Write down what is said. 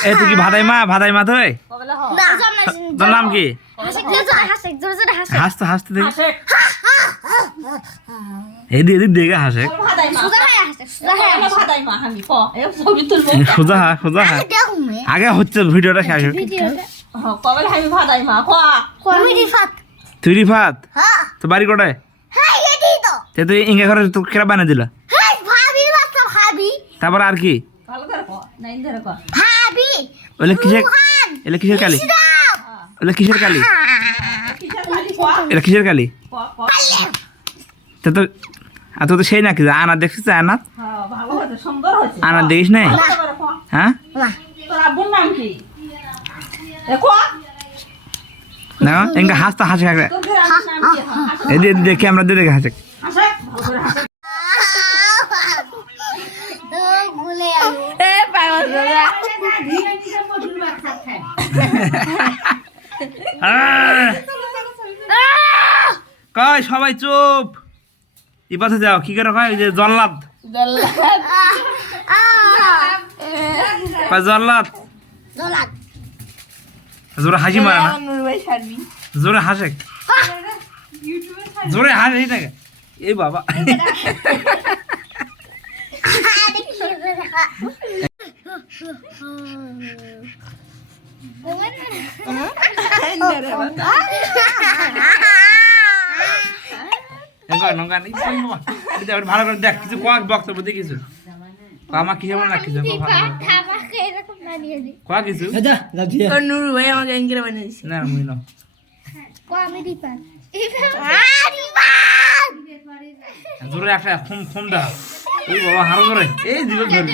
এই তুই কি ভাদাই মা তুই তোর নাম কি হাসতে হাসতে দেখি এদিক দেখে হাসে সোজা সোজা আগে হচ্ছে ভিডিওটা শেষ তুই রিফাত তো বাড়ি কোটায় তুই ইঙ্গা ঘরে তো কেরা বানিয়ে দিল তারপর আর কি ওলে কিসের কালি ওলে কিসের কালি এটা কিসের কালি তো তো সেই নাকি আনা দেখছিস আনা আনা দেখিস নাই হ্যাঁ না এঙ্গা হাসতে হাসে কাকড়ে এদিকে দেখে আমরা দেখে হাসে কয় সবাই চুপ এই পাশে যাও কি করে কয় যে জল্লাদ জল্লাদ জোরে হাসি মারে না জোরে হাসে জোরে হাসে এই বাবা ভালো করে দেখ কিছু বক্তব্য দেখিস আমার কি যেমন রাখিস কিছু না মুই না জোরে একটা খুম দা ওই বাবা হারো জোরে এই দিল ধরে